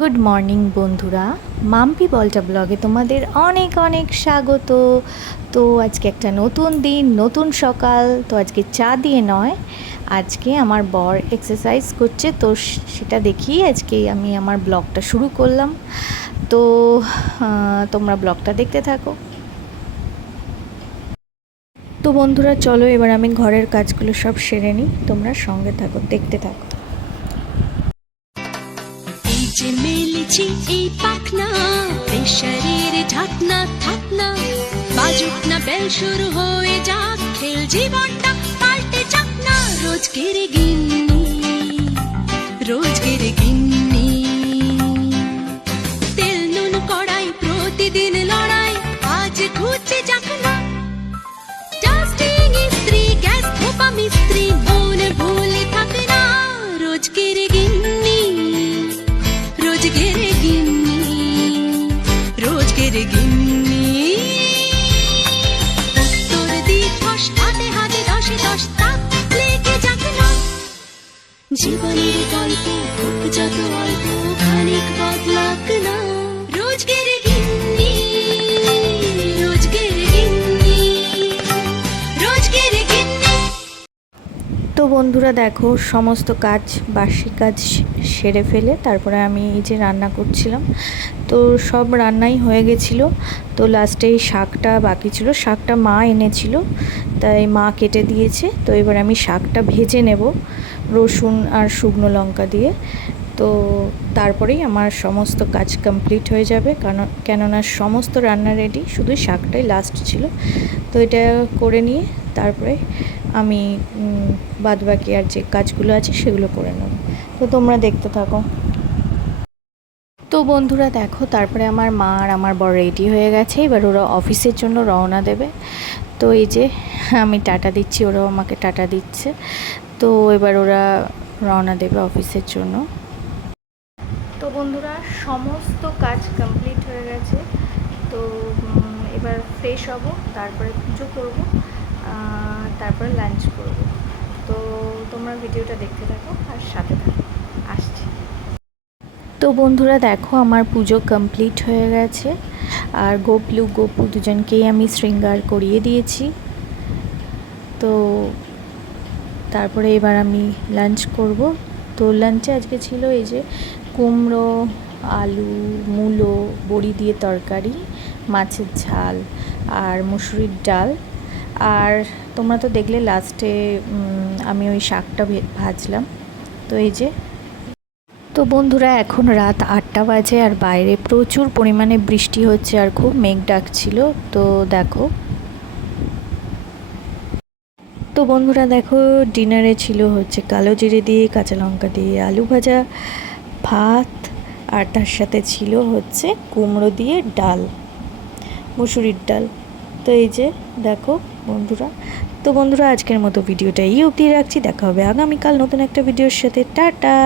Good morning বন্ধুরা, মাম্পি বলটা ব্লগে তোমাদের অনেক অনেক স্বাগত। তো আজকে একটা নতুন দিন, নতুন সকাল। তো আজকে চা দিয়ে নয়, আজকে আমার বর এক্সারসাইজ করছে, তো সেটা দেখি আজকে আমি আমার ব্লগটা শুরু করলাম। তো তোমরা ব্লগটা দেখতে থাকো। তো বন্ধুরা চলো, এবার আমি ঘরের কাজগুলো সব সেরে নিই, তোমরা সঙ্গে থাকো, দেখতে থাকো। যে মেলেছি এই পাখনা, প্রেশারের ঢাকনা থাকনা, বাজুক না বেল শুরু হয়ে যাক, খেল জীবনটা পাল্টে যাক না। রোজকের গিন্নি, রোজকের গিন্নি, তেল নুন কড়াই প্রতিদিন লড়াই, আজ ঘুচে যাক না। ডাস্টিং ইস্ত্রি, গ্যাস ধোপা মিস্ত্রি, মন ভুলে থাক না। রোজকের গিন্নি, রোজকের গিন্নি, রোজকের গিন্নি। উত্তর দিবস হাতে হাতে দশে দশ তাক লেগে যাক না। জীবনের গল্প হোক যত অল্প, খানিক বদলাক না। রোজকের গিন্নি, রোজকের গিন্নি, রোজকের গিন্নি। তো বন্ধুরা দেখো, সমস্ত কাজ, বাসি কাজ সেরে ফেলে তারপরে আমি এই যে রান্না করছিলাম। তো সব রান্নাই হয়ে গেছিলো। তো লাস্টে এই শাকটা বাকি ছিল, শাকটা মা এনেছিল, তাই মা কেটে দিয়েছে। তো এবার আমি শাকটা ভেজে নেব রসুন আর শুকনো লঙ্কা দিয়ে। তো তারপরেই আমার সমস্ত কাজ কমপ্লিট হয়ে যাবে, কেননা সমস্ত রান্না রেডি, শুধু শাকটাই লাস্ট ছিল। তো এটা করে নিয়ে তারপরে আমি বাদবাকি আর যে কাজগুলো আছে সেগুলো করে নেব। তো তোমরা দেখতে থাকো। তো বন্ধুরা দেখো, তারপরে আমার মা আর আমার বর রেডি হয়ে গেছে, এবার ওরা অফিসের জন্য রওনা দেবে। তো এই যে আমি টাটা দিচ্ছি, ওরাও আমাকে টাটা দিচ্ছে। তো এবার ওরা রওনা দেবে অফিসের জন্য। তো বন্ধুরা সমস্ত কাজ কমপ্লিট হয়ে গেছে। তো এবার ফ্রেশ হব, তারপরে পুজো করব, তারপরে লাঞ্চ করব। তো তোমরা ভিডিওটা দেখতে থাকো আর সাথে থাকো, আসছি। তো বন্ধুরা দেখো, আমার পুজো কমপ্লিট হয়ে গেছে, আর গোপলু গোপু দুজনকেই আমি শৃঙ্গার করিয়ে দিয়েছি। তো তারপরে এবার আমি লাঞ্চ করব। তো লাঞ্চে আজকে ছিল এই যে কুমড়ো, আলু, মূলো, বড়ি দিয়ে তরকারি, মাছের ঝাল আর মুসুরির ডাল। আর তোমরা তো দেখলে লাস্টে আমি ওই শাকটা ভাজলাম। তো এই যে, তো বন্ধুরা এখন রাত 8টা বাজে, আর বাইরে প্রচুর পরিমাণে বৃষ্টি হচ্ছে আর খুব মেঘ ডাকছিল। তো দেখো, তো বন্ধুরা দেখো, ডিনারে ছিল হচ্ছে কালো জিরে দিয়ে, কাঁচা লঙ্কা দিয়ে আলু ভাজা, ভাত, আর তার সাথে ছিল হচ্ছে কুমড়ো দিয়ে ডাল, মুসুরির ডাল। তো এই যে দেখো বন্ধুরা। তো বন্ধুরা আজকের মতো ভিডিওটা এই অবধি রাখছি, দেখা হবে আগামীকাল নতুন একটা ভিডিওর সাথে। টাটা।